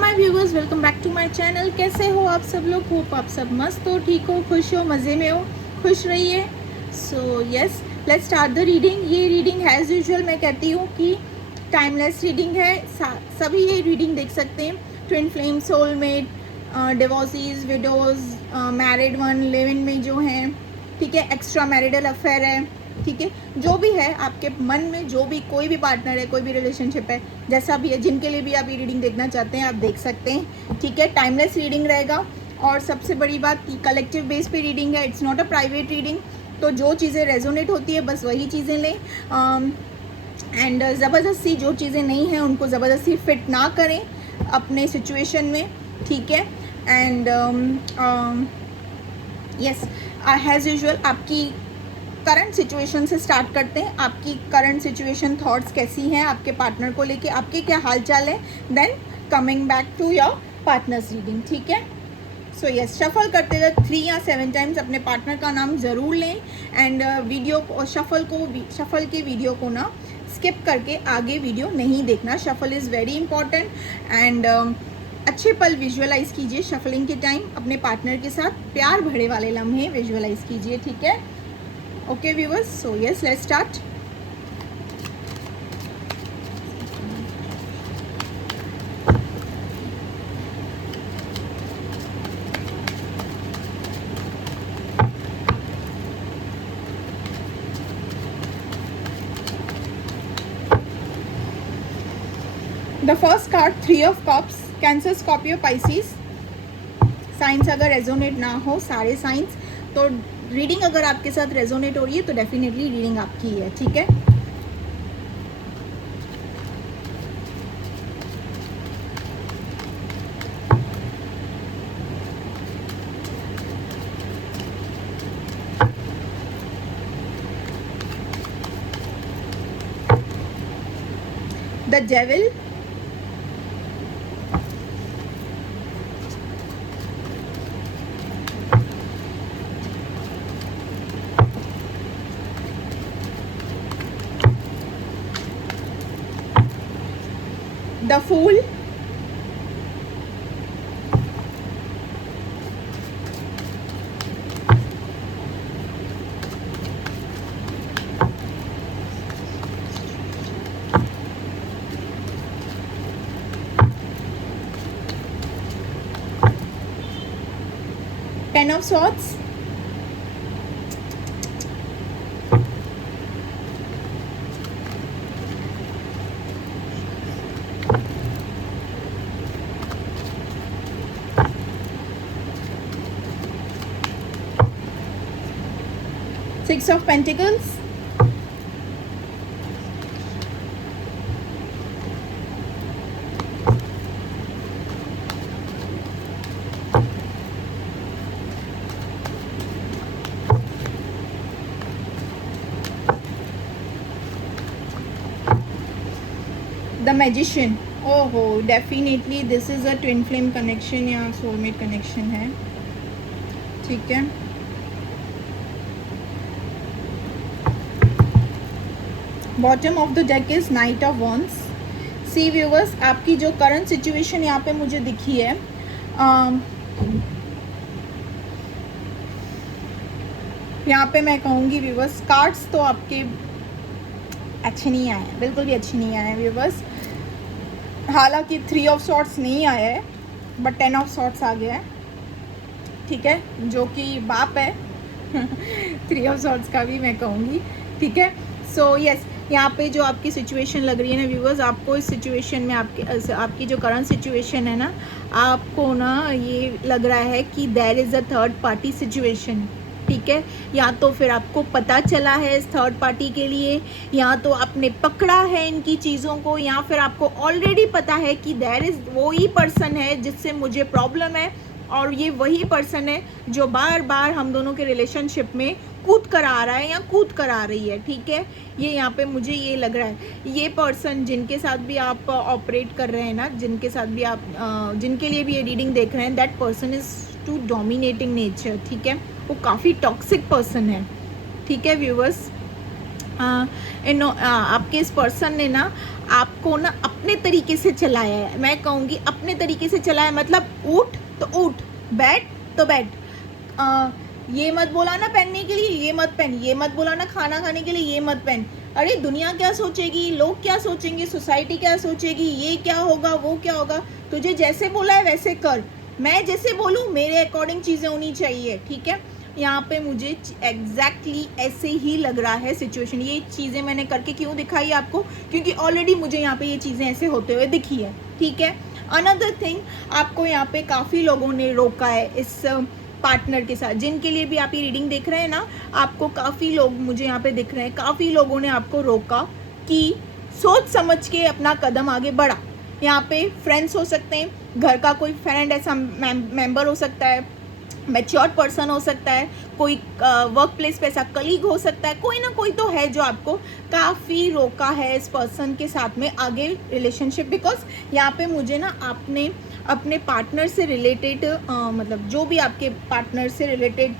My viewers, welcome back to my channel. कैसे हो आप सब लोग? होप आप सब मस्त हो, ठीक हो, खुश हो, मज़े में हो। खुश रहिए। So yes, let's start the reading. ये रीडिंग एज यूजुअल मैं कहती हूँ कि टाइमलेस रीडिंग है। सभी ये रीडिंग देख सकते हैं। Twin flame, soulmate, divorcees, widows, married one, live in में जो हैं, ठीक है, एक्स्ट्रा मैरिडल अफेयर है, ठीक है, जो भी है आपके मन में, जो भी कोई भी पार्टनर है, कोई भी रिलेशनशिप है, जैसा भी है, जिनके लिए भी आप ये रीडिंग देखना चाहते हैं आप देख सकते हैं, ठीक है। टाइमलेस रीडिंग रहेगा। और सबसे बड़ी बात कि कलेक्टिव बेस पे रीडिंग है, it's not a private reading. तो जो चीज़ें रेजोनेट होती है बस वही चीज़ें लें। एंड ज़बरदस्ती जो चीज़ें नहीं हैं उनको ज़बरदस्ती फिट ना करें अपने सिचुएशन में, ठीक है। एंड यस, एज यूजुअल आपकी करंट सिचुएशन से स्टार्ट करते हैं। आपकी करंट सिचुएशन थॉट्स कैसी हैं आपके पार्टनर को लेके, आपके क्या हाल चाल है, then coming back to your partners reading, ठीक है। सो यस, शफल करते हुए 3 या 7 टाइम्स अपने पार्टनर का नाम ज़रूर लें। एंड वीडियो को शफल के वीडियो को ना स्किप करके आगे वीडियो नहीं देखना। Shuffle is very important. And अच्छे पल विजुअलाइज कीजिए शफलिंग के टाइम। अपने पार्टनर के साथ प्यार भरे वाले लम्हे विजुअलाइज कीजिए, ठीक है। Okay viewers, so yes, let's start. The first card, 3 of Cups, Cancer, Scorpio, Pisces. Science अगर रेजोनेट ना हो, सारे साइंस, तो रीडिंग अगर आपके साथ रेजोनेट हो रही है तो डेफिनेटली रीडिंग आपकी है, ठीक है। The devil, the fool, Ten of Swords, Six of Pentacles, the magician. ओहो, definitely this is a twin flame connection या सोलमेट कनेक्शन है, ठीक है। Bottom of the deck is knight of wands. See viewers, आपकी जो current situation यहाँ पे मुझे दिखी है, यहाँ पे मैं कहूँगी व्यूवर्स, कार्ड्स तो आपके अच्छे नहीं आए हैं, बिल्कुल भी अच्छे नहीं आए हैं व्यूवर्स। हालांकि 3 ऑफ सॉर्ट्स नहीं आया है बट 10 ऑफ सॉर्ट्स आ गया है, ठीक है, जो कि बाप है 3 ऑफ सॉर्ट्स का भी मैं कहूँगी, ठीक है। सो यस, यहाँ पे जो आपकी सिचुएशन लग रही है ना व्यूवर्स, आपको इस सिचुएशन में आपकी जो करंट सिचुएशन है ना, आपको ना ये लग रहा है कि there is a third party situation, ठीक है। या तो फिर आपको पता चला है इस थर्ड पार्टी के लिए, या तो आपने पकड़ा है इनकी चीज़ों को, या फिर आपको ऑलरेडी पता है कि देयर इज़ वही पर्सन है जिससे मुझे प्रॉब्लम है, और ये वही पर्सन है जो बार बार हम दोनों के रिलेशनशिप में कूद कर आ रहा है या कूद कर आ रही है, ठीक है। ये यहाँ पे मुझे ये लग रहा है, ये पर्सन जिनके साथ भी आप ऑपरेट कर रहे हैं ना, जिनके साथ भी आप जिनके लिए भी ये रीडिंग देख रहे हैं, that person is too dominating nature, ठीक है। वो काफ़ी टॉक्सिक पर्सन है, ठीक है व्यूवर्स। आपके इस पर्सन ने ना आपको ना अपने तरीके से चलाया है। मैं कहूँगी अपने तरीके से चलाया, मतलब उठ तो उठ, बैठ तो बैठ, ये मत बोला ना पहनने के लिए ये मत पहन, ये मत बोला ना खाना खाने के लिए ये मत पहन। अरे दुनिया क्या सोचेगी, लोग क्या सोचेंगे, सोसाइटी क्या सोचेगी, ये क्या होगा वो क्या होगा। तुझे जैसे बोला है वैसे कर, मैं जैसे बोलूँ मेरे अकॉर्डिंग चीज़ें होनी चाहिए, ठीक है। यहाँ पे मुझे एग्जैक्टली ऐसे ही लग रहा है सिचुएशन। ये चीज़ें मैंने करके क्यों दिखाई आपको, क्योंकि ऑलरेडी मुझे यहाँ पे ये चीज़ें ऐसे होते हुए दिखी है, ठीक है। अनदर थिंग, आपको यहाँ पे काफ़ी लोगों ने रोका है इस पार्टनर के साथ, जिनके लिए भी आप ये रीडिंग देख रहे हैं ना, आपको काफ़ी लोग मुझे यहाँ पे दिख रहे हैं, काफ़ी लोगों ने आपको रोका कि सोच समझ के अपना कदम आगे बढ़ा। यहाँ पे फ्रेंड्स हो सकते हैं, घर का कोई फ्रेंड ऐसा मेंबर हो सकता है, मैच्योर पर्सन हो सकता है, कोई वर्क प्लेस पे ऐसा कलीग हो सकता है, कोई ना कोई तो है जो आपको काफ़ी रोका है इस पर्सन के साथ में आगे रिलेशनशिप। बिकॉज यहाँ पे मुझे ना आपने अपने पार्टनर से रिलेटेड मतलब जो भी आपके पार्टनर से रिलेटेड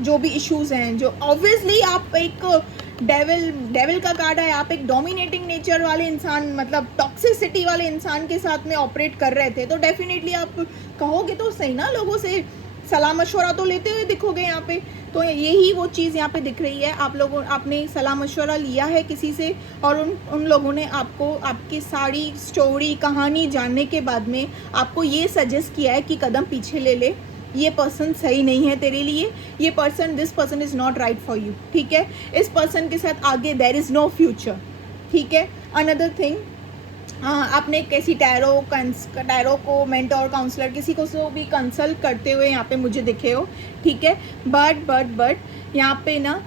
जो भी इश्यूज हैं, जो ऑब्वियसली आप एक डेविल का कार्ड है, आप एक डोमिनेटिंग नेचर वाले इंसान, मतलब टॉक्सिसिटी वाले इंसान के साथ में ऑपरेट कर रहे थे, तो डेफिनेटली आप कहोगे तो सही ना, लोगों से सलाह मशवरा तो लेते हुए दिखोगे यहाँ पे। तो यही वो चीज़ यहाँ पे दिख रही है, आपने सलाह मशवरा लिया है किसी से, और उन लोगों ने आपको आपकी सारी स्टोरी कहानी जानने के बाद में आपको ये सजेस्ट किया है कि कदम पीछे ले ले, ये पर्सन सही नहीं है तेरे लिए, ये person, this person is not right for you, ठीक है। इस पर्सन के साथ आगे देयर इज़ नो फ्यूचर, ठीक है। अनदर थिंग, आपने कैसी टैरो को मेंटोर काउंसलर किसी को से भी कंसल्ट करते हुए यहाँ पे मुझे दिखे हो, ठीक है। बट यहाँ पे ना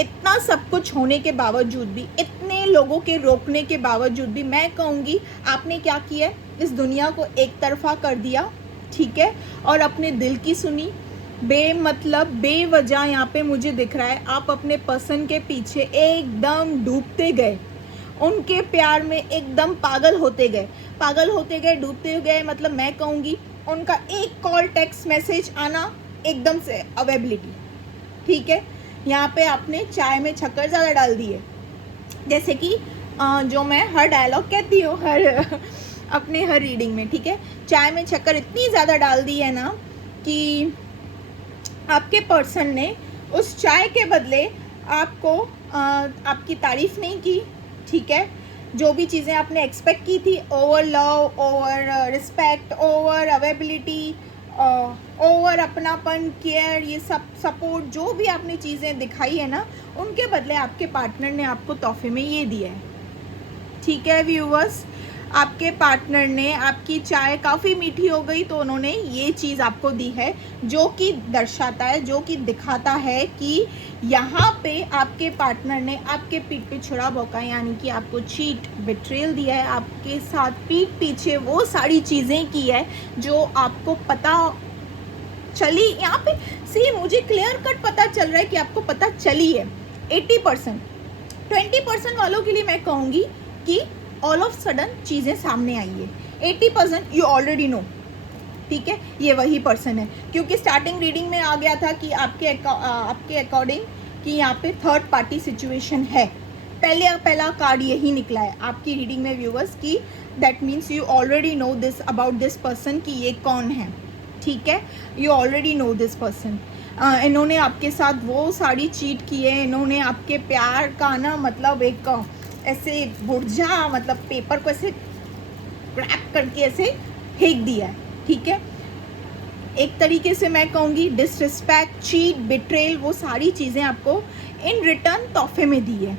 इतना सब कुछ होने के बावजूद भी, इतने लोगों के रोकने के बावजूद भी, मैं कहूँगी आपने क्या किया है, इस दुनिया को एक तरफा कर दिया, ठीक है, और अपने दिल की सुनी। बेमतलब बेवजह यहाँ पे मुझे दिख रहा है आप अपने पर्सन के पीछे एकदम डूबते गए, उनके प्यार में एकदम पागल होते गए, डूबते गए। मतलब मैं कहूँगी उनका एक कॉल, टेक्स्ट मैसेज आना, एकदम से अवेलेबिलिटी, ठीक है। यहाँ पे आपने चाय में शक्कर ज़्यादा डाल दी है, जैसे कि जो मैं हर डायलॉग कहती हूँ अपने हर रीडिंग में, ठीक है। चाय में शक्कर इतनी ज़्यादा डाल दी है ना कि आपके पर्सन ने उस चाय के बदले आपको आपकी तारीफ़ नहीं की, ठीक है। जो भी चीज़ें आपने एक्सपेक्ट की थी, over love, over respect, over availability, over अपनापन, केयर, ये सब सपोर्ट, जो भी आपने चीज़ें दिखाई है ना, उनके बदले आपके पार्टनर ने आपको तोहफे में ये दिया है, ठीक है व्यूवर्स। आपके पार्टनर ने, आपकी चाय काफ़ी मीठी हो गई तो उन्होंने ये चीज़ आपको दी है, जो कि दर्शाता है, जो कि दिखाता है कि यहाँ पे आपके पार्टनर ने आपके पीठ पे छुरा भौंका, यानी कि आपको चीट, बिट्रेल दिया है, आपके साथ पीठ पीछे वो सारी चीज़ें की है जो आपको पता चली। यहाँ पे सी मुझे क्लियर कट पता चल रहा है कि आपको पता चली है 80%। 20% वालों के लिए मैं कहूँगी कि ऑल ऑफ सडन चीज़ें सामने आई है। 80% यू ऑलरेडी नो, ठीक है, ये वही पर्सन है, क्योंकि स्टार्टिंग रीडिंग में आ गया था कि आपके अकॉर्डिंग कि यहाँ पे थर्ड पार्टी सिचुएशन है। पहला कार्ड यही निकला है आपकी रीडिंग में व्यूवर्स की, that means you already know this about this person कि ये कौन है, ठीक है। You already know this person. इन्होंने आपके साथ वो सारी चीट की है, इन्होंने आपके प्यार का ना मतलब एक ऐसे बुर्जा, मतलब पेपर को ऐसे क्रैप करके ऐसे फेंक दिया है, ठीक है। एक तरीके से मैं कहूँगी डिसरिस्पेक्ट, चीट, बिट्रेल, वो सारी चीज़ें आपको इन रिटर्न तोहफे में दी है,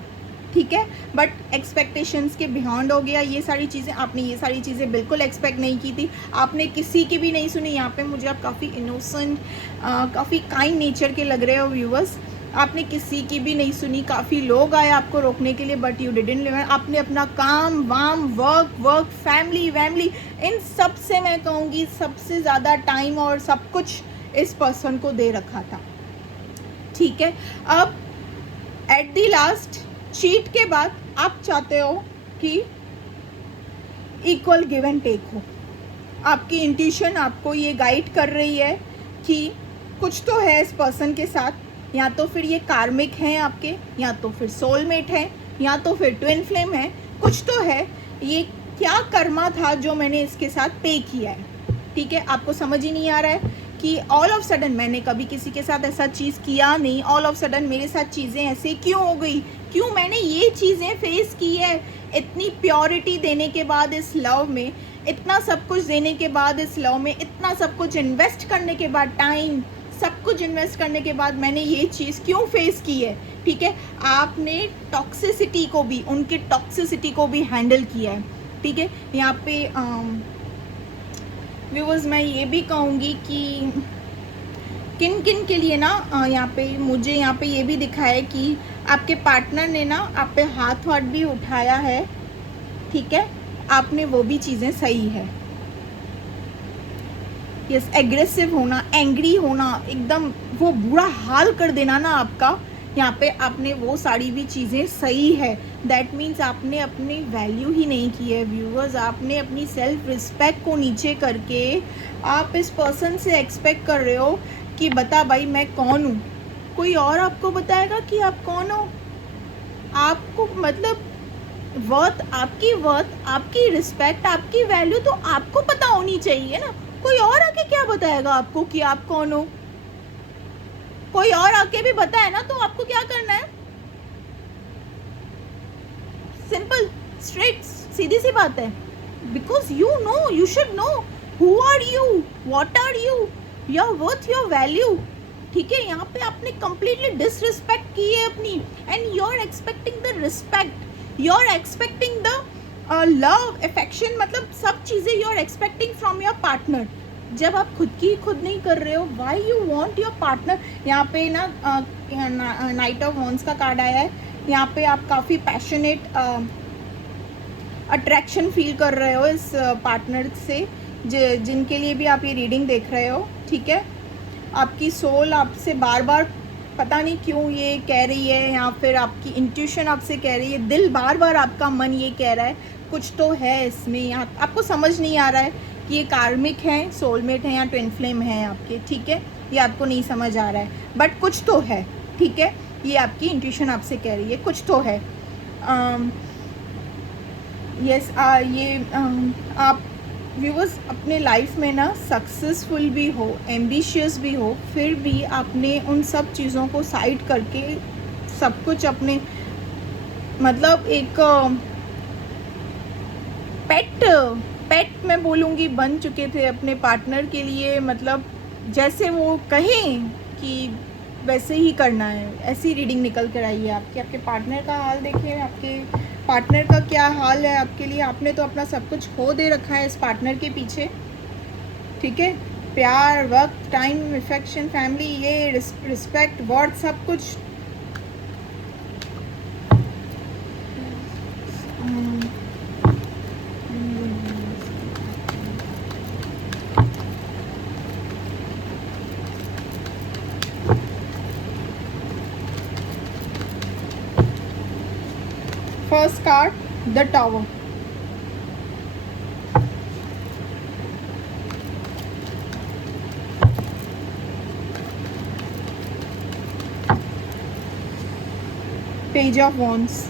ठीक है। बट एक्सपेक्टेशंस के बियॉन्ड हो गया ये सारी चीज़ें, आपने ये सारी चीज़ें बिल्कुल एक्सपेक्ट नहीं की थी, आपने किसी की भी नहीं सुनी। यहाँ पे मुझे आप काफ़ी इनोसेंट, काफ़ी काइंड नेचर के लग रहे हो व्यूवर्स, आपने किसी की भी नहीं सुनी। काफ़ी लोग आए आपको रोकने के लिए, बट यू डिडंट लिवन। आपने अपना काम वाम, वर्क, फैमिली वैमिली, इन सब से मैं कहूँगी सबसे ज़्यादा टाइम और सब कुछ इस पर्सन को दे रखा था, ठीक है। अब एट द लास्ट चीट के बाद आप चाहते हो कि इक्वल गिव एंड टेक हो। आपकी इंट्यूशन आपको ये गाइड कर रही है कि कुछ तो है इस पर्सन के साथ, या तो फिर ये कार्मिक हैं आपके, या तो फिर सोलमेट है, या तो फिर ट्विन फ्लेम है, कुछ तो है। ये क्या कर्मा था जो मैंने इसके साथ पे किया है, ठीक है। आपको समझ ही नहीं आ रहा है कि ऑल ऑफ सडन मैंने कभी किसी के साथ ऐसा चीज़ किया नहीं, ऑल ऑफ सडन मेरे साथ चीज़ें ऐसे क्यों हो गई, क्यों मैंने ये चीज़ें फेस की है। इतनी प्योरिटी देने के बाद इस लव में, इतना सब कुछ देने के बाद इस लव में, इतना सब कुछ इन्वेस्ट करने के बाद, टाइम सब कुछ इन्वेस्ट करने के बाद मैंने ये चीज़ क्यों फेस की है, ठीक है। आपने टॉक्सिसिटी को भी, उनके टॉक्सिसिटी को भी हैंडल किया है, ठीक है। यहाँ पे व्यूअर्स मैं ये भी कहूँगी कि किन किन के लिए ना यहाँ पे मुझे यहाँ पे ये भी दिखा है कि आपके पार्टनर ने ना आप पे हाथ वाथ भी उठाया है, ठीक है। आपने वो भी चीज़ें सही है। यस, एग्रेसिव होना, एंग्री होना, एकदम वो बुरा हाल कर देना ना आपका, यहाँ पे आपने वो सारी भी चीज़ें सही है। दैट मीन्स आपने अपनी वैल्यू ही नहीं की है व्यूअर्स। आपने अपनी सेल्फ रिस्पेक्ट को नीचे करके आप इस पर्सन से एक्सपेक्ट कर रहे हो कि बता भाई मैं कौन हूँ। कोई और आपको बताएगा कि आप कौन हो। आपको मतलब वर्थ, आपकी रिस्पेक्ट, आपकी वैल्यू तो आपको पता होनी चाहिए ना। कोई और आके क्या बताएगा आपको कि आप कौन हो। कोई और आके भी बताए ना तो आपको क्या करना है, सिंपल स्ट्रेट सीधी सी बात है। Because you know, you should know who are you, what are you, your worth, your value, ठीक है। यहाँ पे आपने कंप्लीटली डिसरिस्पेक्ट की है अपनी, and you are expecting the respect, you are expecting the love, affection, मतलब सब चीज़ें you are expecting from your partner. जब आप खुद की खुद नहीं कर रहे हो, why you want your partner. यहाँ पे ना नाइट ऑफ वॉन्ड्स का कार्ड आया है। यहाँ पे आप काफ़ी पैशनेट अट्रैक्शन फील कर रहे हो इस पार्टनर से, जिनके लिए भी आप ये रीडिंग देख रहे हो, ठीक है। आपकी सोल आपसे बार बार पता नहीं क्यों ये कह रही है, या फिर आपकी इंट्यूशन आपसे कह रही है, दिल बार बार आपका मन ये कह रहा है कुछ तो है इसमें। यहाँ आपको समझ नहीं आ रहा है कि ये कार्मिक है, सोलमेट है या ट्विन फ्लेम है आपके, ठीक है। ये आपको नहीं समझ आ रहा है, बट कुछ तो है, ठीक है। ये आपकी इंट्यूशन आपसे कह रही है कुछ तो है। यस, आप व्यूअर्स अपने लाइफ में ना सक्सेसफुल भी हो, एम्बिशियस भी हो, फिर भी आपने उन सब चीज़ों को साइड करके सब कुछ अपने मतलब एक पेट मैं बोलूँगी बन चुके थे अपने पार्टनर के लिए। मतलब जैसे वो कहें कि वैसे ही करना है, ऐसी रीडिंग निकल कर आई है आपकी। आपके पार्टनर का हाल देखिए, आपके पार्टनर का क्या हाल है आपके लिए। आपने तो अपना सब कुछ खो दे रखा है इस पार्टनर के पीछे, ठीक है। प्यार, वक्त, टाइम, अफेक्शन, फैमिली, ये रिस्पेक्ट, वर्थ, सब कुछ। First card, the Tower. Page of Wands.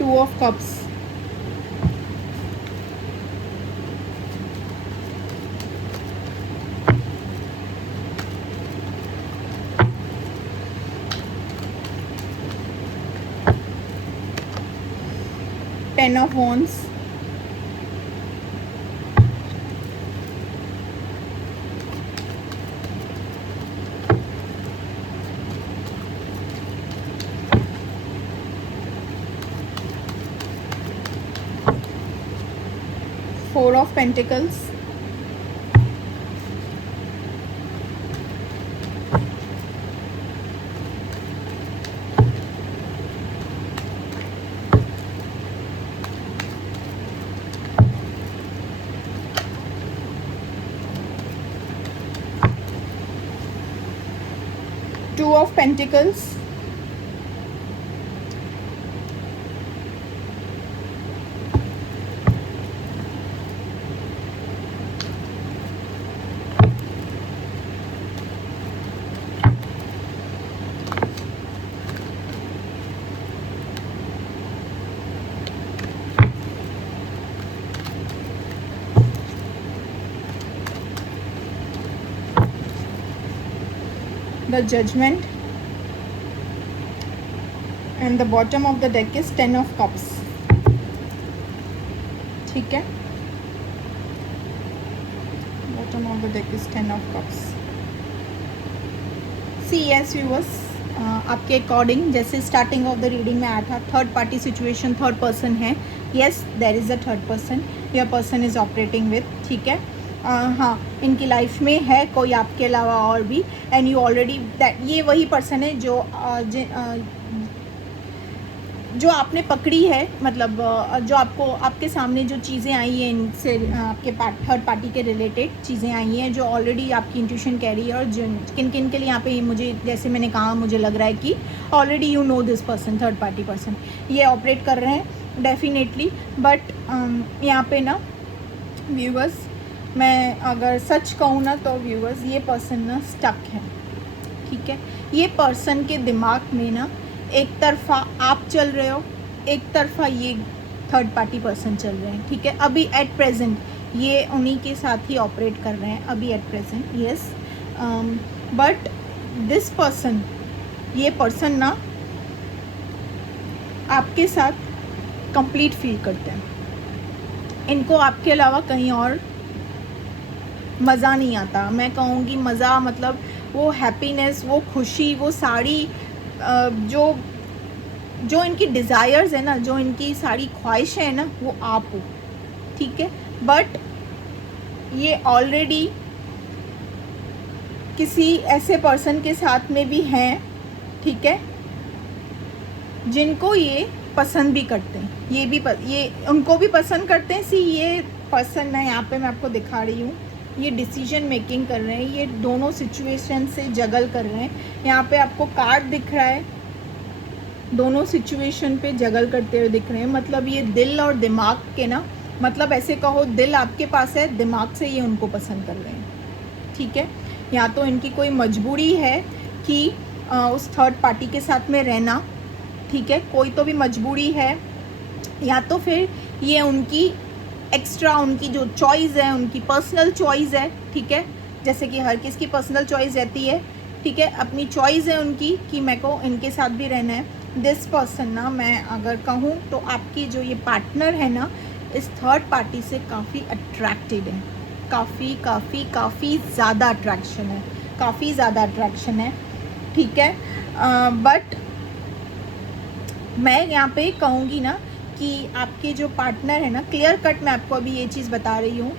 Two of Cups. Ten of Wands. Four of Pentacles. Two of Pentacles. The judgement, and the bottom of the deck is 10 of cups. ठीक है, bottom of the deck is 10 of cups. See yes viewers, आपके according जैसे starting of the reading में आया था, third party situation, third person है। Yes, there is a third person your person is operating with. ठीक है, हाँ, इनकी लाइफ में है कोई आपके अलावा और भी, एंड यू ऑलरेडी दैट, ये वही पर्सन है जो जो आपने पकड़ी है, मतलब जो आपको आपके सामने जो चीज़ें आई हैं इनसे, आपके थर्ड पार्टी के रिलेटेड चीज़ें आई हैं जो ऑलरेडी आपकी इंट्यूशन कह रही है, और किन किन के लिए यहाँ पे मुझे, जैसे मैंने कहा, मुझे लग रहा है कि already you know this person, third party person ये ऑपरेट कर रहे हैं डेफिनेटली। बट यहाँ पे ना व्यूवर्स, मैं अगर सच कहूँ ना तो व्यूवर्स, ये पर्सन ना स्टक है। ठीक है, ये पर्सन के दिमाग में ना एक तरफा आप चल रहे हो, एक तरफा ये थर्ड पार्टी पर्सन चल रहे हैं। ठीक है, अभी एट प्रेजेंट ये उन्हीं के साथ ही ऑपरेट कर रहे हैं अभी at present. Yes, but this person, ये पर्सन ना आपके साथ कंप्लीट फील करते हैं। इनको आपके अलावा कहीं और मज़ा नहीं आता। मैं कहूँगी मज़ा मतलब वो हैप्पीनेस, वो खुशी, वो सारी जो इनकी डिज़ायर्स है ना, जो इनकी सारी ख्वाहिशें हैं ना, वो आप हो। ठीक है, बट ये ऑलरेडी किसी ऐसे पर्सन के साथ में भी हैं। ठीक है, जिनको ये पसंद भी करते हैं, ये भी ये उनको भी पसंद करते हैं। सी ये पर्सन ना, यहाँ पे मैं आपको दिखा रही हूँ, ये डिसीजन मेकिंग कर रहे हैं, ये दोनों सिचुएशन से जगल कर रहे हैं। यहाँ पे आपको कार्ड दिख रहा है, दोनों सिचुएशन पे जगल करते हुए दिख रहे हैं। मतलब ये दिल और दिमाग के ना, मतलब ऐसे कहो दिल आपके पास है, दिमाग से ये उनको पसंद कर रहे हैं। ठीक है, या तो इनकी कोई मजबूरी है कि उस थर्ड पार्टी के साथ में रहना। ठीक है, कोई तो भी मजबूरी है, या तो फिर ये उनकी एक्स्ट्रा, उनकी जो चॉइस है, उनकी पर्सनल चॉइस है। ठीक है, जैसे कि हर किसी की पर्सनल चॉइस रहती है। ठीक है, अपनी चॉइस है उनकी कि मेरे को इनके साथ भी रहना है। दिस पर्सन ना, मैं अगर कहूँ तो आपकी जो ये पार्टनर है ना, इस थर्ड पार्टी से काफ़ी अट्रैक्टेड है, काफ़ी ज़्यादा अट्रैक्शन है, काफ़ी ज़्यादा अट्रैक्शन है। ठीक है, बट मैं यहाँ पे कहूँगी ना कि आपके जो पार्टनर है ना, क्लियर कट मैं आपको अभी ये चीज़ बता रही हूँ,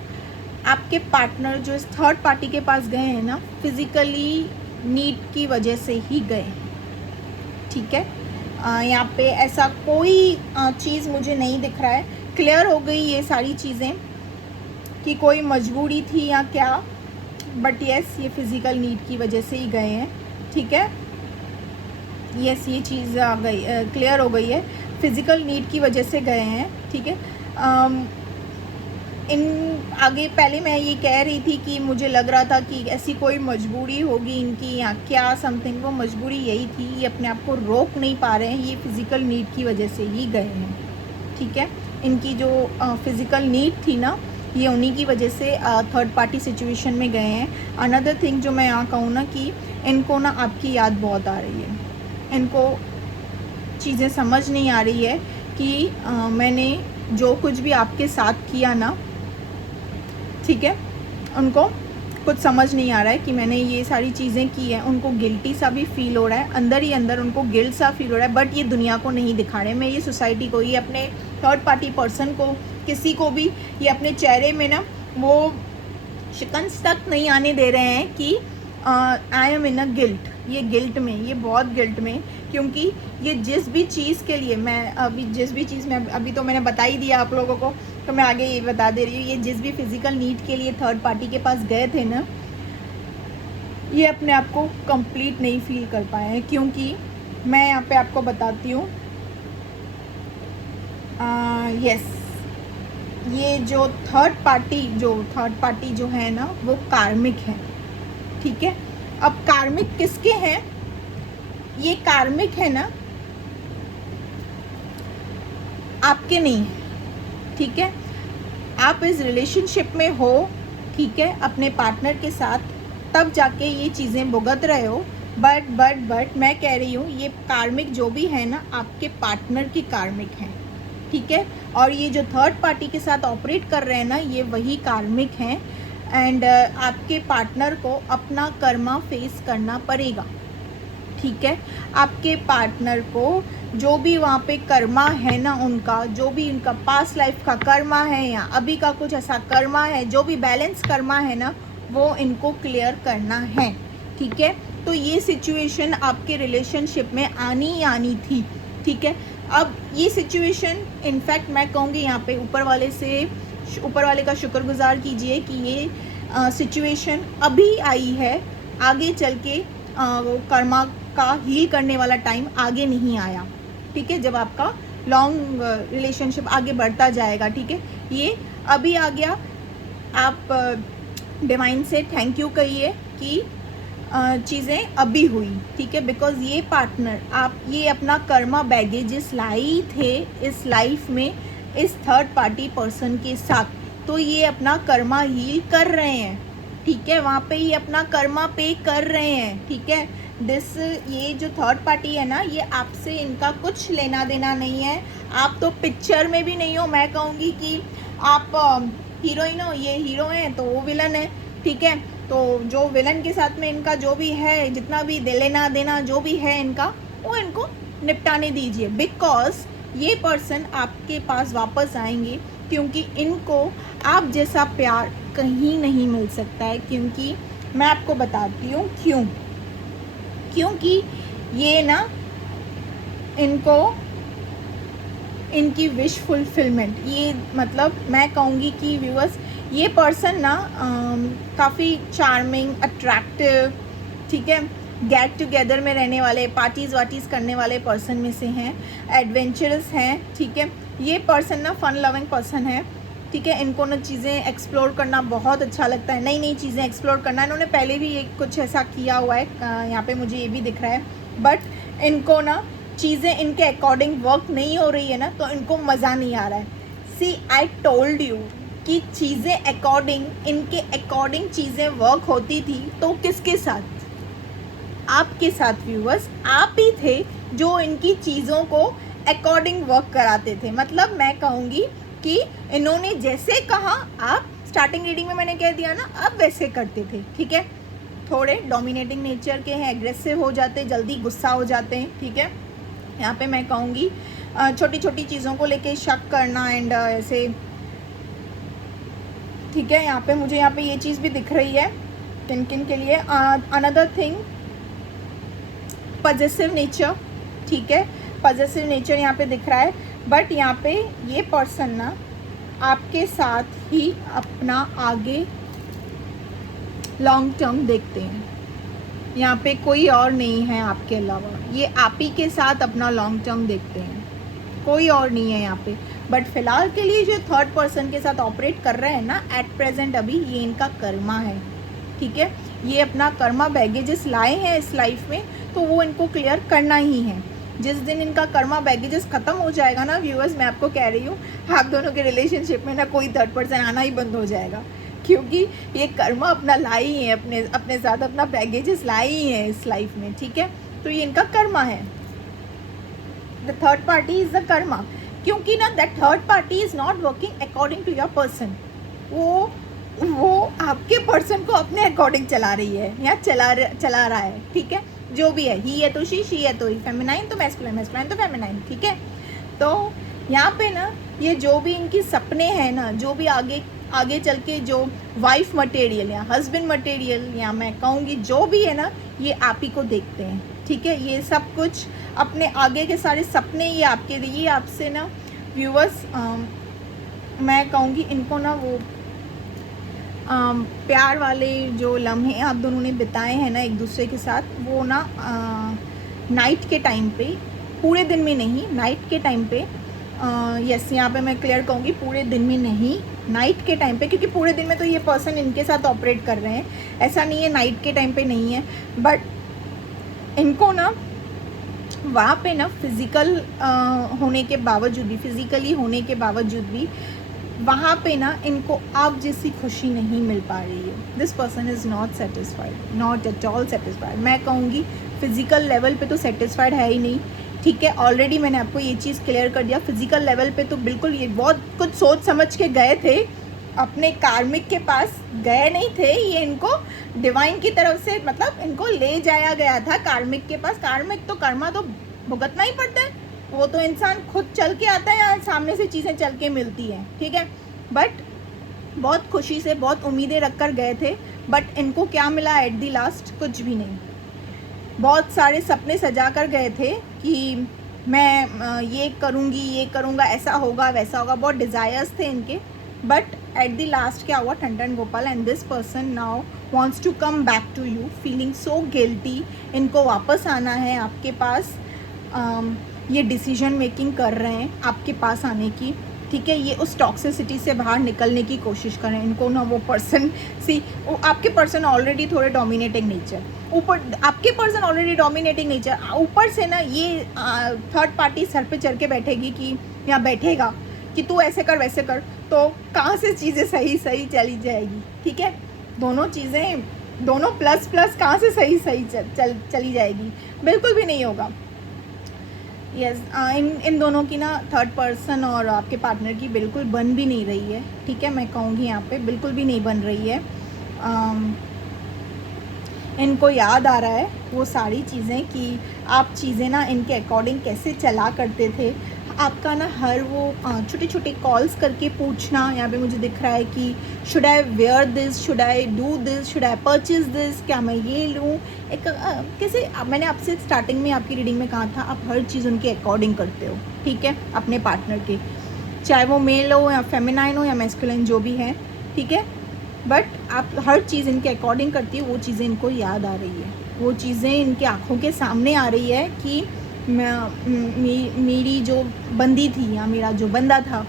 आपके पार्टनर जो इस थर्ड पार्टी के पास गए हैं ना, फिज़िकली नीड की वजह से ही गए हैं। ठीक है, यहाँ पे ऐसा कोई चीज़ मुझे नहीं दिख रहा है। क्लियर हो गई ये सारी चीज़ें कि कोई मजबूरी थी या क्या, बट यस, ये फिज़िकल नीड की वजह से ही गए हैं। ठीक है, यस, ये चीज़ आ गई, क्लियर हो गई है, फिज़िकल नीड की वजह से गए हैं। ठीक है, इन आगे पहले मैं ये कह रही थी कि मुझे लग रहा था कि ऐसी कोई मजबूरी होगी इनकी या क्या समथिंग, वो मजबूरी यही थी, ये अपने आप को रोक नहीं पा रहे हैं, ये फ़िज़िकल नीड की वजह से ही गए हैं। ठीक है, इनकी जो फ़िज़िकल नीड थी ना, ये उन्हीं की वजह से थर्ड पार्टी सिचुएशन में गए हैं। अनदर थिंग जो मैं यहाँ कहूँ ना कि इनको ना आपकी याद बहुत आ रही है, इनको चीज़ें समझ नहीं आ रही है कि मैंने जो कुछ भी आपके साथ किया ना, ठीक है, उनको कुछ समझ नहीं आ रहा है कि मैंने ये सारी चीज़ें की हैं। उनको गिल्टी सा भी फील हो रहा है, अंदर ही अंदर उनको गिल्ट सा फील हो रहा है, बट ये दुनिया को नहीं दिखा रहे। मैं ये सोसाइटी को, ये अपने थर्ड पार्टी पर्सन को, किसी को भी ये अपने चेहरे में ना वो शिकंज तक नहीं आने दे रहे हैं कि I am in a guilt. ये गिल्ट में, ये बहुत गिल्ट में, क्योंकि ये जिस भी चीज़ के लिए मैं अभी, जिस भी चीज़ में अभी तो मैंने बता ही दिया आप लोगों को, तो मैं आगे ये बता दे रही हूँ, ये जिस भी फिज़िकल नीड के लिए थर्ड पार्टी के पास गए थे ना, ये अपने आप को कंप्लीट नहीं फील कर पाए हैं। क्योंकि मैं यहाँ पे आपको बताती हूँ, यस, ये जो थर्ड पार्टी जो है ना, वो कार्मिक है। ठीक है, अब कार्मिक किसके हैं? ये कार्मिक है ना, आपके नहीं। ठीक है, आप इस रिलेशनशिप में हो, ठीक है, अपने पार्टनर के साथ, तब जाके ये चीज़ें भुगत रहे हो, बट मैं कह रही हूँ ये कार्मिक जो भी है ना आपके पार्टनर की कार्मिक है, ठीक है। और ये जो थर्ड पार्टी के साथ ऑपरेट कर रहे हैं ना ये वही कार्मिक हैं। एंड आपके पार्टनर को अपना कर्मा फेस करना पड़ेगा, ठीक है। आपके पार्टनर को जो भी वहाँ पे कर्मा है ना उनका, जो भी उनका पास्ट लाइफ का कर्मा है या अभी का कुछ ऐसा कर्मा है, जो भी बैलेंस कर्मा है ना वो इनको क्लियर करना है, ठीक है। तो ये सिचुएशन आपके रिलेशनशिप में आनी ही आनी थी, ठीक है। अब ये सिचुएशन इनफैक्ट मैं कहूँगी यहाँ पे ऊपर वाले का शुक्रगुजार कीजिए कि ये सिचुएशन अभी आई है, आगे चल के कर्मा का हील करने वाला टाइम आगे नहीं आया, ठीक है। जब आपका लॉन्ग रिलेशनशिप आगे बढ़ता जाएगा, ठीक है, ये अभी आ गया। आप डिवाइन से थैंक यू कहिए कि चीज़ें अभी हुई, ठीक है। बिकॉज ये पार्टनर आप ये अपना कर्मा बैगेजेस लाई थे इस लाइफ में इस थर्ड पार्टी पर्सन के साथ, तो ये अपना कर्मा हील कर रहे हैं, ठीक है। वहाँ पे ये अपना कर्मा पे कर रहे हैं, ठीक है। ये जो थर्ड पार्टी है ना ये आपसे इनका कुछ लेना देना नहीं है। आप तो पिक्चर में भी नहीं हो, मैं कहूँगी कि आप हीरोइन हो, ये हीरो हैं तो वो विलन है, ठीक है। तो जो विलन के साथ में इनका जो भी है, जितना भी लेना देना जो भी है इनका, वो इनको निपटाने दीजिए। बिकॉज ये पर्सन आपके पास वापस आएंगे क्योंकि इनको आप जैसा प्यार कहीं नहीं मिल सकता है। क्योंकि मैं आपको बताती हूँ क्योंकि ये ना इनको इनकी विश फुलफिलमेंट, ये मतलब मैं कहूँगी कि व्यूअर्स ये पर्सन ना काफ़ी चार्मिंग, अट्रैक्टिव, ठीक है, गेट टुगेदर में रहने वाले, पार्टीज़ वार्टीज़ करने वाले पर्सन में से हैं, एडवेंचरस हैं, ठीक है। ये पर्सन ना फन लविंग पर्सन है, ठीक है। इनको ना चीज़ें एक्सप्लोर करना बहुत अच्छा लगता है, नई नई चीज़ें एक्सप्लोर करना। इन्होंने पहले भी एक कुछ ऐसा किया हुआ है, यहाँ पे मुझे ये भी दिख रहा है। बट इनको ना चीज़ें इनके अकॉर्डिंग वर्क नहीं हो रही है ना तो इनको मज़ा नहीं आ रहा है। सी आई टोल्ड यू कि चीज़ें इनके अकॉर्डिंग चीज़ें वर्क होती थी तो किसके साथ? आपके साथ व्यूअर्स। आप ही थे जो इनकी चीज़ों को अकॉर्डिंग वर्क कराते थे। मतलब मैं कहूँगी कि इन्होंने जैसे कहा, आप स्टार्टिंग रीडिंग में मैंने कह दिया ना, आप वैसे करते थे, ठीक है। थोड़े डोमिनेटिंग नेचर के हैं, एग्रेसिव हो जाते, जल्दी गुस्सा हो जाते हैं, ठीक है। यहाँ पे मैं कहूँगी छोटी छोटी चीज़ों को लेके शक करना एंड ऐसे, ठीक है। यहाँ पे ये चीज़ भी दिख रही है किन किन के लिए। अनदर थिंग, पजेसिव नेचर, ठीक है, पजेसिव नेचर यहाँ पे दिख रहा है। बट यहाँ पे ये पर्सन ना आपके साथ ही अपना आगे लॉन्ग टर्म देखते हैं। यहाँ पे कोई और नहीं है आपके अलावा, ये आप ही के साथ अपना लॉन्ग टर्म देखते हैं, कोई और नहीं है यहाँ पे। बट फिलहाल के लिए जो थर्ड पर्सन के साथ ऑपरेट कर रहे हैं ना एट प्रेजेंट, अभी ये इनका कर्मा है, ठीक है। ये अपना कर्मा बैगेजेस लाए हैं इस लाइफ में तो वो इनको क्लियर करना ही है। जिस दिन इनका कर्मा बैगेजेस ख़त्म हो जाएगा ना व्यूअर्स, मैं आपको कह रही हूँ आप दोनों के रिलेशनशिप में ना कोई थर्ड पर्सन आना ही बंद हो जाएगा। क्योंकि ये कर्मा अपना लाई ही है, अपने साथ अपना बैगेजेस लाई ही है इस लाइफ में, ठीक है। तो ये इनका कर्मा है। The third party is the karma. क्योंकि ना that third party is not working according to your person. वो आपके पर्सन को अपने अकॉर्डिंग चला रही है या चला रहा है, ठीक है। जो भी है, ही है तो शी है तो ही, फेमिनाइन तो मैस्कुलाइन तो फेमिनाइन, ठीक है। तो यहाँ पे ना ये जो भी इनकी सपने हैं ना, जो भी आगे चल के जो वाइफ मटेरियल या हस्बैंड मटेरियल या मैं कहूँगी जो भी है ना, ये आप ही को देखते हैं, ठीक है। ये सब कुछ अपने आगे के सारे सपने ये आपसे ना व्यूअर्स, मैं कहूँगी इनको ना वो प्यार वाले जो लम्हे आप दोनों ने बिताए हैं ना एक दूसरे के साथ, वो ना नाइट के टाइम पे, पूरे दिन में नहीं, नाइट के टाइम पे, यस यहाँ पे मैं क्लियर कहूँगी पूरे दिन में नहीं, नाइट के टाइम पे। क्योंकि पूरे दिन में तो ये पर्सन इनके साथ ऑपरेट कर रहे हैं, ऐसा नहीं है नाइट के टाइम पे नहीं है। बट इनको ना वहाँ पे ना फिज़िकली होने के बावजूद भी वहाँ पे ना इनको आप जैसी खुशी नहीं मिल पा रही है। This person is not satisfied, not at all satisfied. मैं कहूँगी फिज़िकल लेवल पे तो सेटिस्फाइड है ही नहीं, ठीक है। ऑलरेडी मैंने आपको ये चीज़ क्लियर कर दिया। फिज़िकल लेवल पे तो बिल्कुल ये बहुत कुछ सोच समझ के गए थे, अपने कार्मिक के पास गए नहीं थे, ये इनको डिवाइन की तरफ से मतलब इनको ले जाया गया था कार्मिक के पास। कार्मिक तो कर्मा तो भुगतना ही पड़ता है, वो तो इंसान खुद चल के आता है या सामने से चीज़ें चल के मिलती हैं, ठीक है। बट बहुत खुशी से बहुत उम्मीदें रख कर गए थे, बट इनको क्या मिला एट दी लास्ट? कुछ भी नहीं। बहुत सारे सपने सजा कर गए थे कि मैं ये करूँगी, ये करूँगा, ऐसा होगा, वैसा होगा, बहुत डिज़ायर्स थे इनके। बट एट द लास्ट क्या हुआ? टन गोपाल and this person now wants to come back to you feeling so guilty. इनको वापस आना है आपके पास, ये डिसीजन मेकिंग कर रहे हैं आपके पास आने की, ठीक है। ये उस टॉक्सिसिटी से बाहर निकलने की कोशिश कर रहे हैं। इनको ना वो पर्सन सी, आपके पर्सन ऑलरेडी थोड़े डोमिनेटिंग नेचर, ऊपर आपके पर्सन ऑलरेडी डोमिनेटिंग नेचर, ऊपर से ना ये थर्ड पार्टी सर पे चढ़ के बैठेगी कि या बैठेगा कि तू ऐसे कर वैसे कर, तो कहाँ से चीज़ें सही सही चली जाएगी, ठीक है। दोनों चीज़ें, दोनों प्लस प्लस कहाँ से सही सही चली जाएगी? बिल्कुल भी नहीं होगा। यस इन दोनों की ना थर्ड पर्सन और आपके पार्टनर की बिल्कुल बन भी नहीं रही है, ठीक है। मैं कहूँगी यहाँ पे बिल्कुल भी नहीं बन रही है। इनको याद आ रहा है वो सारी चीज़ें कि आप चीज़ें ना इनके अकॉर्डिंग कैसे चला करते थे। आपका ना हर वो छोटे छोटे कॉल्स करके पूछना, यहाँ पे मुझे दिख रहा है कि should I wear this, should I do this, should I purchase this, क्या मैं ये लूँ, एक कैसे मैंने आपसे स्टार्टिंग में आपकी रीडिंग में कहा था, आप हर चीज़ उनके अकॉर्डिंग करते हो, ठीक है, अपने पार्टनर के, चाहे वो मेल हो या फेमिनाइन हो या मैस्कुलिन जो भी है, ठीक है। बट आप हर चीज़ इनके अकॉर्डिंग करती है, वो चीज़ें इनको याद आ रही है, वो चीज़ें इनके आँखों के सामने आ रही है कि मेरी जो बंदी थी या मेरा जो बंदा था,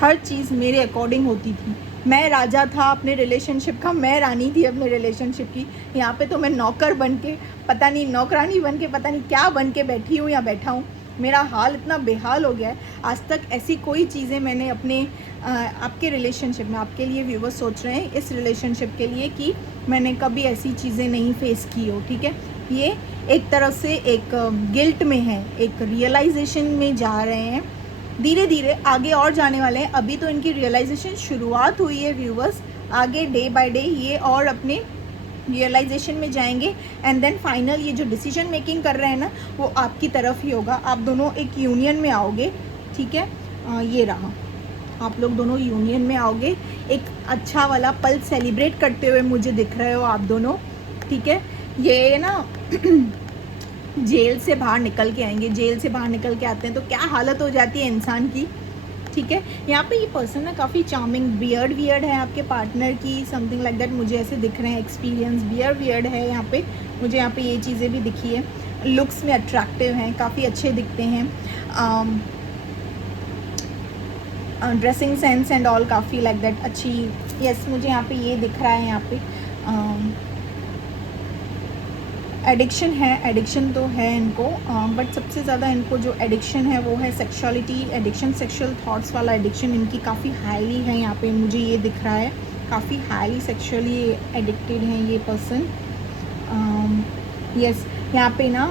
हर चीज़ मेरे अकॉर्डिंग होती थी। मैं राजा था अपने रिलेशनशिप का, मैं रानी थी अपने रिलेशनशिप की। यहाँ पे तो मैं नौकर बन के, पता नहीं नौकरानी बन के, पता नहीं क्या बन के बैठी हूँ या बैठा हूँ। मेरा हाल इतना बेहाल हो गया है। आज तक ऐसी कोई चीज़ें मैंने अपने आपके रिलेशनशिप में, आपके लिए व्यूअर्स सोच रहे हैं इस रिलेशनशिप के लिए, कि मैंने कभी ऐसी चीज़ें नहीं फेस की हो, ठीक है। ये एक तरफ से एक गिल्ट में है, एक रियलाइजेशन में जा रहे हैं, धीरे धीरे आगे और जाने वाले हैं। अभी तो इनकी रियलाइजेशन शुरुआत हुई है व्यूअर्स, आगे डे बाय डे ये और अपने रियलाइजेशन में जाएंगे एंड देन फाइनल ये जो डिसीजन मेकिंग कर रहे हैं ना, वो आपकी तरफ ही होगा। आप दोनों एक यूनियन में आओगे, ठीक है। ये रहा, आप लोग दोनों यूनियन में आओगे, एक अच्छा वाला पल सेलिब्रेट करते हुए मुझे दिख रहे हो आप दोनों, ठीक है। ये ना जेल से बाहर निकल के आएंगे, जेल से बाहर निकल के आते हैं तो क्या हालत हो जाती है इंसान की, ठीक है। यहाँ पे ये पर्सन ना काफ़ी चार्मिंग, वियर्ड है आपके पार्टनर की, समथिंग लाइक दैट मुझे ऐसे दिख रहे हैं। एक्सपीरियंस वियर्ड है यहाँ पे, मुझे यहाँ पे ये चीज़ें भी दिखी है। लुक्स में अट्रैक्टिव हैं, काफ़ी अच्छे दिखते हैं। ड्रेसिंग सेंस एंड ऑल काफ़ी लाइक दैट अच्छी। यस मुझे यहाँ पे ये दिख रहा है। यहाँ पे एडिक्शन है, एडिक्शन तो है इनको, बट सबसे ज़्यादा इनको जो एडिक्शन है वो है सेक्सुअलिटी एडिक्शन, सेक्सुअल थॉट्स वाला एडिक्शन इनकी काफ़ी हाईली है। यहाँ पे मुझे ये दिख रहा है, काफ़ी हाईली सेक्सुअली एडिक्टेड हैं ये पर्सन। यस यहाँ पे ना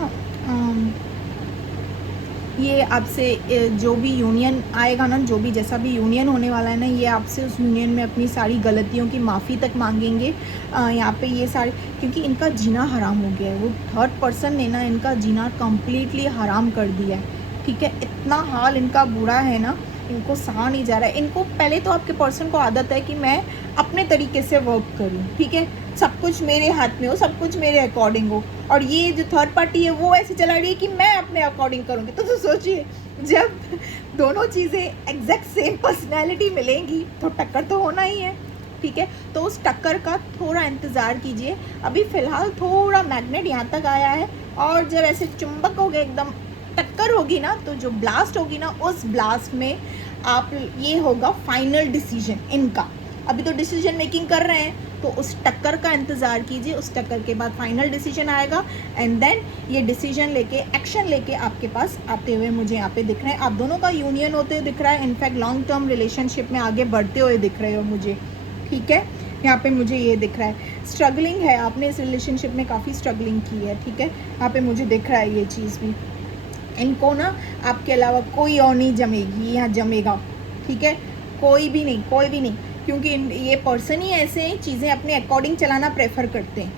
ये आपसे जो भी यूनियन आएगा ना, जो भी जैसा भी यूनियन होने वाला है ना, ये आपसे उस यूनियन में अपनी सारी गलतियों की माफ़ी तक मांगेंगे। यहाँ पे ये सारे, क्योंकि इनका जीना हराम हो गया है, वो थर्ड पर्सन ने ना इनका जीना कम्प्लीटली हराम कर दिया है, ठीक है। इतना हाल इनका बुरा है ना, इनको सहा नहीं जा रहा है। इनको पहले तो आपके पर्सन को आदत है कि मैं अपने तरीके से वर्क करूँ, ठीक है, सब कुछ मेरे हाथ में हो, सब कुछ मेरे अकॉर्डिंग हो, और ये जो थर्ड पार्टी है वो ऐसे चला रही है कि मैं अपने अकॉर्डिंग करूँगी। तो सोचिए जब दोनों चीज़ें एग्जैक्ट सेम पर्सनैलिटी मिलेंगी तो टक्कर तो होना ही है, ठीक है। तो उस टक्कर का थोड़ा इंतज़ार कीजिए। अभी फ़िलहाल थोड़ा मैग्नेट यहाँ तक आया है, और जब ऐसे चुंबक हो गए एकदम टक्कर होगी ना, तो जो ब्लास्ट होगी ना, उस ब्लास्ट में आप ये होगा फाइनल डिसीजन इनका। अभी तो डिसीजन मेकिंग कर रहे हैं, तो उस टक्कर का इंतज़ार कीजिए, उस टक्कर के बाद फाइनल डिसीजन आएगा एंड देन ये डिसीजन लेके एक्शन लेके आपके पास आते हुए मुझे यहाँ पे दिख रहे हैं। आप दोनों का यूनियन होते हुए दिख रहा है, इनफैक्ट लॉन्ग टर्म रिलेशनशिप में आगे बढ़ते हुए दिख रहे हो मुझे, ठीक है। यहाँ पे मुझे ये दिख रहा है स्ट्रगलिंग है, आपने इस रिलेशनशिप में काफ़ी स्ट्रगलिंग की है, ठीक है। यहाँ पे मुझे दिख रहा है ये चीज़ भी, इनको ना आपके अलावा कोई और नहीं जमेगी, यहाँ जमेगा, ठीक है, कोई भी नहीं, कोई भी नहीं, क्योंकि ये पर्सन ही ऐसे हैं, चीज़ें अपने अकॉर्डिंग चलाना प्रेफर करते हैं,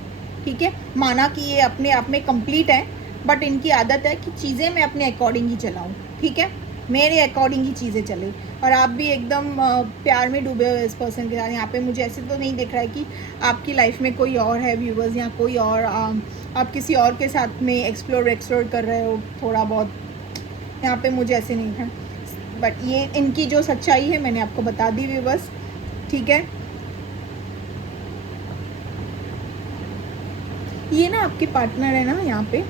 ठीक है। माना कि ये अपने आप में कंप्लीट है, बट इनकी आदत है कि चीज़ें मैं अपने अकॉर्डिंग ही चलाऊँ, ठीक है, मेरे अकॉर्डिंग ही चीज़ें चले। और आप भी एकदम प्यार में डूबे हो इस पर्सन के साथ। यहाँ पे मुझे ऐसे तो नहीं दिख रहा है कि आपकी लाइफ में कोई और है व्यूवर्स, या कोई और आप किसी और के साथ में एक्सप्लोर कर रहे हो थोड़ा बहुत, यहाँ पे मुझे ऐसे नहीं है। बट ये इनकी जो सच्चाई है मैंने आपको बता दी व्यूवर्स, ठीक है। ये ना आपके पार्टनर है ना, यहाँ पे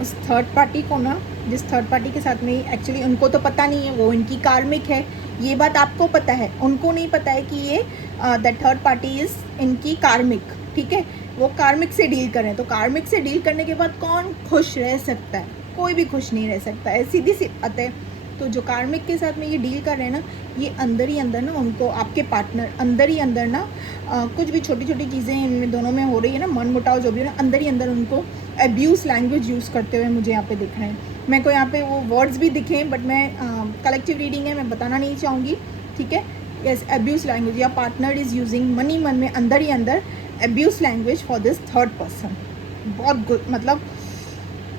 उस थर्ड पार्टी को ना, जिस थर्ड पार्टी के साथ में एक्चुअली उनको तो पता नहीं है, वो इनकी कार्मिक है, ये बात आपको पता है, उनको नहीं पता है कि ये दैट थर्ड पार्टी इज़ इनकी कार्मिक, ठीक है। वो कार्मिक से डील करें, तो कार्मिक से डील करने के बाद कौन खुश रह सकता है? कोई भी खुश नहीं रह सकता है, सीधी सी बात है। तो जो कार्मिक के साथ में ये डील कर रहे हैं ना, ये अंदर ही अंदर ना उनको, आपके पार्टनर अंदर ही अंदर ना कुछ भी छोटी छोटी चीज़ें इनमें दोनों में हो रही है ना, मन मुटाव जो भी है ना, अंदर ही अंदर उनको अब्यूज़ लैंग्वेज यूज़ करते हुए मुझे यहाँ पे दिख रहे हैं। मेरे को यहाँ पे वो वर्ड्स भी दिखे, बट मैं कलेक्टिव रीडिंग है, मैं बताना नहीं चाहूँगी, ठीक है। यस, अब्यूज़ लैंग्वेज, या पार्टनर इज़ यूजिंग मनी मन में अंदर ही अंदर abuse language for this third person. बहुत गुड, मतलब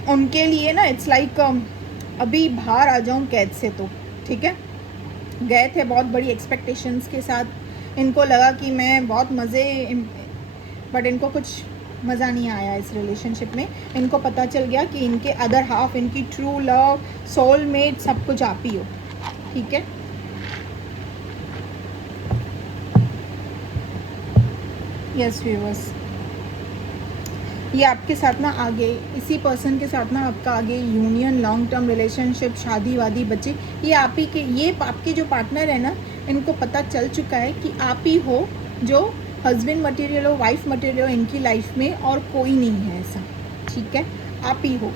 उनके लिए ना इट्स लाइक अभी बाहर आ जाऊं कैद से, तो ठीक है। गए थे बहुत बड़ी एक्सपेक्टेशंस के साथ, इनको लगा कि मैं बहुत मज़े, बट इनको कुछ मज़ा नहीं आया इस रिलेशनशिप में। इनको पता चल गया कि इनके अदर हाफ, इनकी ट्रू लव, सोलमेट, सब कुछ आप ही हो, ठीक है। यस व्यूअर्स, ये आपके साथ ना आगे, इसी पर्सन के साथ ना आपका आगे यूनियन, लॉन्ग टर्म रिलेशनशिप, शादी वादी, बच्चे, ये आप ही के, ये आपके जो पार्टनर है ना, इनको पता चल चुका है कि आप ही हो जो हस्बैंड मटेरियल हो, वाइफ मटेरियल हो इनकी लाइफ में, और कोई नहीं है ऐसा, ठीक है, आप ही हो।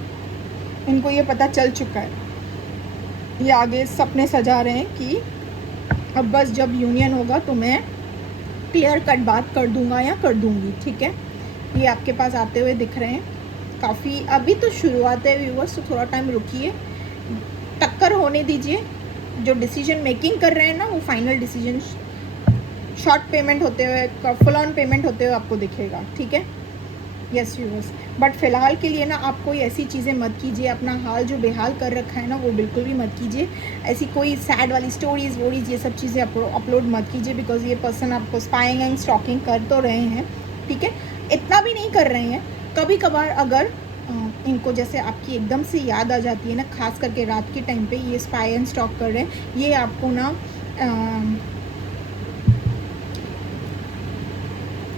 इनको ये पता चल चुका है, ये आगे सपने सजा रहे हैं कि अब बस जब यूनियन होगा तो मैं क्लियर कट बात कर दूंगा या कर दूंगी, ठीक है। ये आपके पास आते हुए दिख रहे हैं काफ़ी, अभी तो शुरुआत है व्यूअर्स, तो थोड़ा टाइम रुकिए, टक्कर होने दीजिए। जो डिसीजन मेकिंग कर रहे हैं ना, वो फाइनल डिसीजन शॉर्ट पेमेंट होते हुए, फुल ऑन पेमेंट होते हुए आपको दिखेगा, ठीक है। यस व्यूअर्स, बट फ़िलहाल के लिए ना आप कोई ऐसी चीज़ें मत कीजिए, अपना हाल जो बेहाल कर रखा है ना वो बिल्कुल भी मत कीजिए। ऐसी कोई सैड वाली स्टोरीज़ वोरीज ये सब चीज़ें अपलोड मत कीजिए, बिकॉज ये पर्सन आपको स्पाइंग एंड स्टॉकिंग कर तो रहे हैं, ठीक है। इतना भी नहीं कर रहे हैं, कभी कभार अगर इनको जैसे आपकी एकदम से याद आ जाती है ना, खास करके रात के टाइम पे ये स्पाई एंड स्टॉक कर रहे हैं, ये आपको ना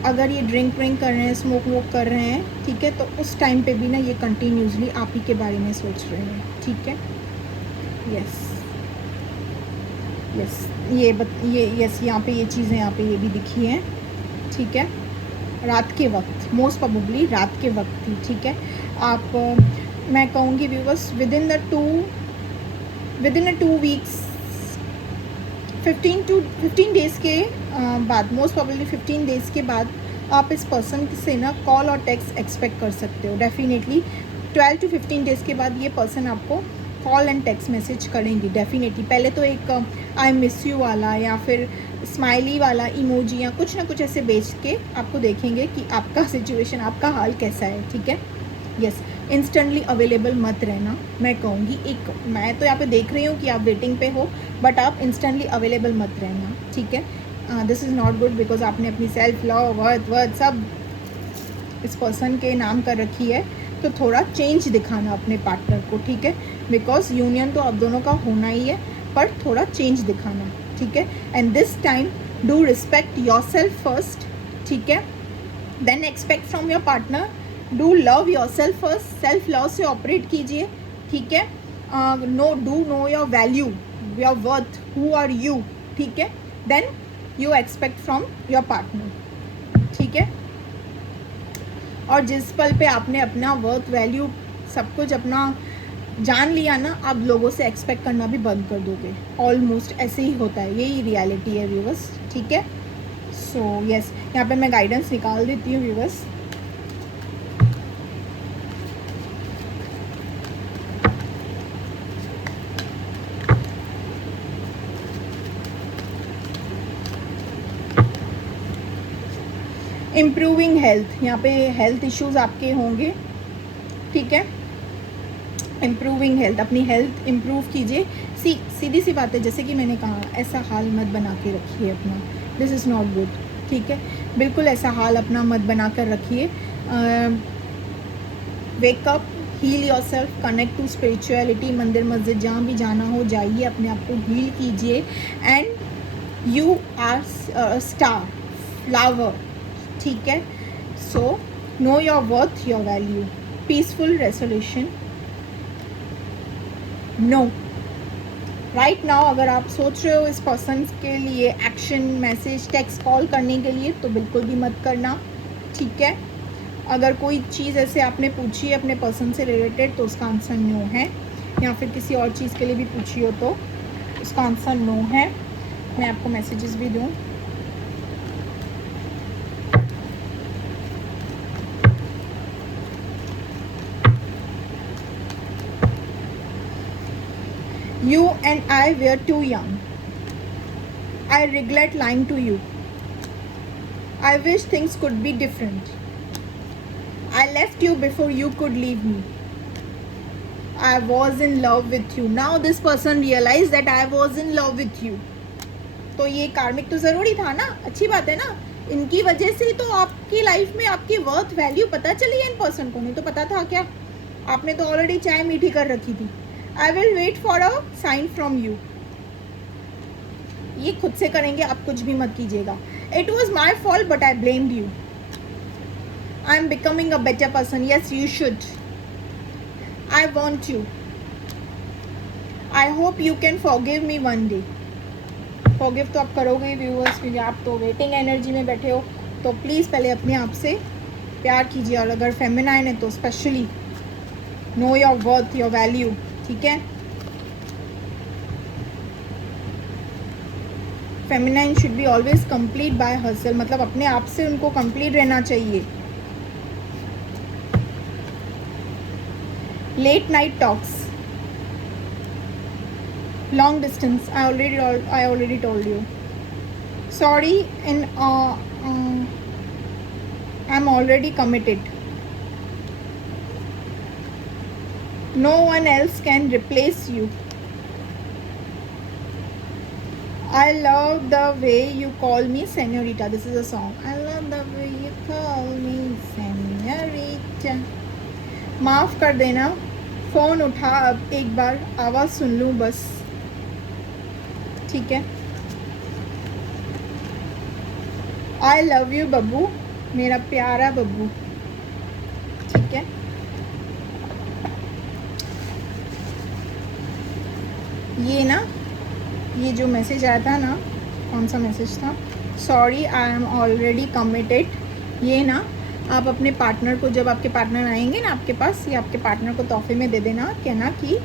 अगर ये ड्रिंक व्रिंक कर रहे हैं, स्मोक वोक कर रहे हैं, ठीक है, तो उस टाइम पे भी ना ये कंटिन्यूसली आप ही के बारे में सोच रहे हैं, ठीक है। यस यस, ये यस, यहाँ पे ये चीज़ें यहाँ पे ये भी दिखी हैं, ठीक है। रात के वक्त, मोस्ट प्रोबेबली रात के वक्त थी, ठीक है। आप मैं कहूँगी viewers, with in a 2 weeks, 15 days के बाद, मोस्ट प्रोबेबली 15 डेज़ के बाद आप इस पर्सन से ना कॉल और टेक्स्ट एक्सपेक्ट कर सकते हो। डेफिनेटली 12 to 15 डेज़ के बाद ये पर्सन आपको कॉल एंड टेक्स्ट मैसेज करेंगी डेफिनेटली। पहले तो एक आई मिस यू वाला या फिर स्माइली वाला इमोजी या कुछ ना कुछ ऐसे बेच के आपको देखेंगे कि आपका सिचुएशन, आपका हाल कैसा है, ठीक है। यस, इंस्टेंटली अवेलेबल मत रहना, मैं कहूँगी। एक मैं तो यहाँ पे देख रही हूँ कि आप वेटिंग पे हो, बट आप इंस्टेंटली अवेलेबल मत रहना, ठीक है। This is not good, because आपने अपनी सेल्फ लव, वर्थ सब इस पर्सन के नाम कर रखी है, तो थोड़ा चेंज दिखाना अपने पार्टनर को, ठीक है। बिकॉज यूनियन तो आप दोनों का होना ही है, पर थोड़ा चेंज दिखाना, ठीक है। And this time do respect yourself first, ठीक है, then expect from your partner. Do love yourself first, self love से ऑपरेट कीजिए, ठीक है। Know your value, your worth, who are you, ठीक है। Then you expect from your partner, ठीक है। और जिस पल पे आपने अपना वर्थ वैल्यू सब कुछ अपना जान लिया ना, आप लोगों से एक्सपेक्ट करना भी बंद कर दोगे। ऑलमोस्ट ऐसे ही होता है, यही रियलिटी है व्यूअर्स, ठीक है। सो यस, यहाँ पे मैं गाइडेंस निकाल देती हूँ व्यूअर्स। इम्प्रूविंग हेल्थ, यहाँ पे हेल्थ इश्यूज आपके होंगे, ठीक है। इम्प्रूविंग हेल्थ, अपनी हेल्थ इम्प्रूव कीजिए। सीधी सी बात है, जैसे कि मैंने कहा, ऐसा हाल मत बना के रखिए अपना, दिस इज़ नॉट गुड, ठीक है। बिल्कुल ऐसा हाल अपना मत बना कर रखिए। Wake up, heal yourself, connect to spirituality. मंदिर मस्जिद जहाँ भी जाना हो जाइए, अपने आप को हील कीजिए। And you are star, flower, ठीक है। So know your worth, your value. Peaceful resolution, no. Right now अगर आप सोच रहे हो इस पर्सन के लिए एक्शन, मैसेज, टेक्स्ट, कॉल करने के लिए, तो बिल्कुल भी मत करना, ठीक है। अगर कोई चीज़ ऐसे आपने पूछी है अपने पर्सन से रिलेटेड, तो उसका आंसर नो है। या फिर किसी और चीज़ के लिए भी पूछी हो तो उसका आंसर नो है। मैं आपको मैसेजेस भी दूँ। You and I were too young. I regret lying to you. I wish things could be different. I left you before you could leave me. I was in love with you. Now this person realized that I was in love with you. तो ये कार्मिक तो ज़रूरी था ना, अच्छी बात है ना। इनकी वजह से तो आपकी लाइफ में आपकी वर्थ वैल्यू पता चली है इन पर्सन को, नहीं तो पता था क्या? आपने तो ऑलरेडी चाय मीठी कर रखी थी। I will wait for a sign from you. ये खुद से करेंगे, आप कुछ भी मत कीजिएगा। It was my fault but I blamed you. I am becoming a better person. Yes, you should. I want you. I hope you can forgive me one day. Forgive तो आप करोगे ही व्यूअर्स, क्योंकि आप तो वेटिंग एनर्जी में बैठे हो। तो प्लीज़ पहले अपने आप से प्यार कीजिए, और अगर फेमिनाइन है तो specially know your worth, your value, ठीक है। Feminine should be always complete by herself, मतलब अपने आप से उनको कंप्लीट रहना चाहिए। Late night talks, long distance, I already told you. Sorry and I am already committed. No one else can replace you. I love the way you call me señorita. This is a song. I love the way you call me señorita. माफ़ कर देना, phone उठा, अब एक बार आवाज़ सुन लूँ बस, ठीक है। I love you बब्बू, मेरा प्यारा बब्बू, ठीक है। ये ना, ये जो मैसेज आया था ना, कौन सा मैसेज था? Sorry I am already committed. ये ना आप अपने पार्टनर को, जब आपके पार्टनर आएंगे ना आपके पास, ये आपके पार्टनर को तोहफे में दे देना, कहना कि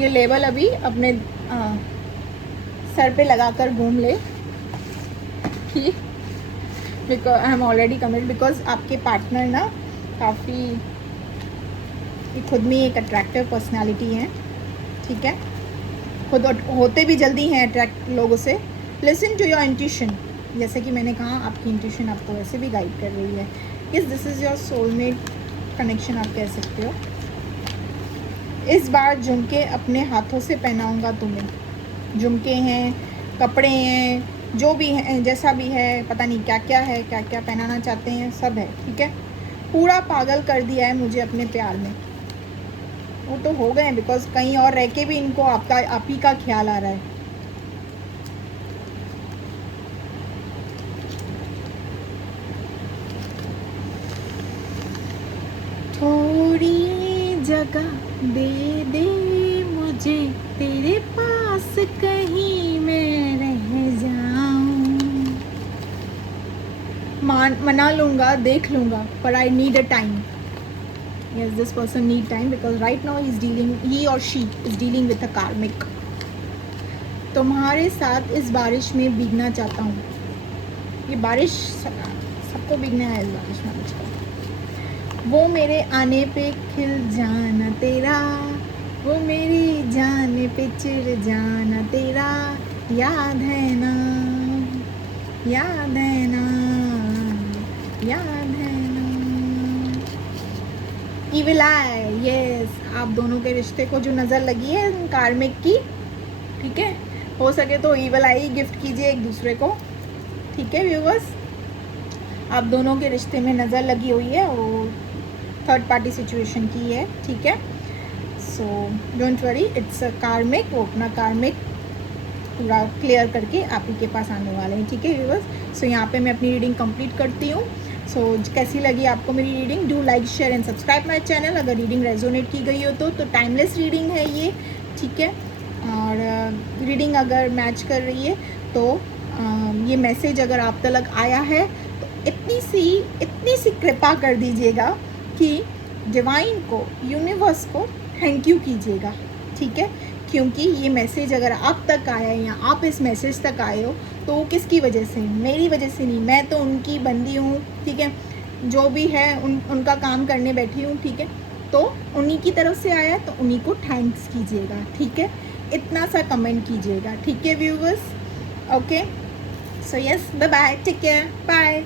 ये लेबल अभी अपने सर पे लगा कर घूम ले कि because I am already committed. Because आपके पार्टनर ना काफ़ी खुद में एक अट्रैक्टिव पर्सनालिटी है, ठीक है। खुद होते भी जल्दी हैं अट्रैक्ट लोगों से। लिसन टू योर इंट्यूशन, जैसे कि मैंने कहा, आपकी इंट्यूशन आपको वैसे भी गाइड कर रही है। Yes, this is your soulmate connection, आप कह सकते हो। इस बार झुमके अपने हाथों से पहनाऊंगा तुम्हें। झुमके हैं, कपड़े हैं, जो भी हैं, जैसा भी है, पता नहीं क्या क्या है, क्या क्या पहनाना चाहते हैं, सब है, ठीक है। पूरा पागल कर दिया है मुझे अपने प्यार में। वो तो हो गए हैं, बिकॉज कहीं और रह के भी इनको आप ही का ख्याल आ रहा है। थोड़ी जगह दे दे मुझे तेरे पास, कहीं मैं रह जाऊं। मना लूँगा, देख लूँगा, पर I need a time. Yes, this person need time because right now he or she is dealing with a karmic. तुम्हारे साथ इस बारिश में भीगना चाहता हूँ. ये बारिश सबको भीगना है इस बारिश में मुझको. वो मेरे आने पे खिल जाना तेरा, वो मेरी जाने पे चिढ़ जाना तेरा, याद है ना, याद है ना, याद है ना. Evil Eye, yes, आप दोनों के रिश्ते को जो नज़र लगी है कार्मिक की, ठीक है, हो सके तो Evil Eye गिफ्ट कीजिए एक दूसरे को. ठीक है व्यूवर्स, आप दोनों के रिश्ते में नज़र लगी हुई है, वो थर्ड पार्टी सिचुएशन की है. ठीक है, so don't worry, it's a कार्मिक. वो अपना कार्मिक पूरा क्लियर करके आप ही के पास आने वाले हैं. ठीक है व्यूवर्स, सो यहाँ पे मैं अपनी रीडिंग कंप्लीट करती हूँ. सो कैसी लगी आपको मेरी reading? Do like, share and subscribe my channel. अगर रीडिंग रेजोनेट की गई हो तो टाइमलेस रीडिंग है ये. ठीक है, और रीडिंग अगर मैच कर रही है तो ये मैसेज अगर आप तक आया है तो इतनी सी कृपा कर दीजिएगा कि डिवाइन को, यूनिवर्स को थैंक यू कीजिएगा. ठीक है, क्योंकि ये मैसेज अगर आप तक आया है या आप इस मैसेज तक आए हो तो वो किसकी वजह से? मेरी वजह से नहीं. मैं तो उनकी बंदी हूँ. ठीक है, जो भी है उनका काम करने बैठी हूँ. ठीक है, तो उन्हीं की तरफ से आया तो उन्हीं को थैंक्स कीजिएगा. ठीक है, इतना सा कमेंट कीजिएगा. ठीक है viewers, okay, so yes, bye bye, take care, bye.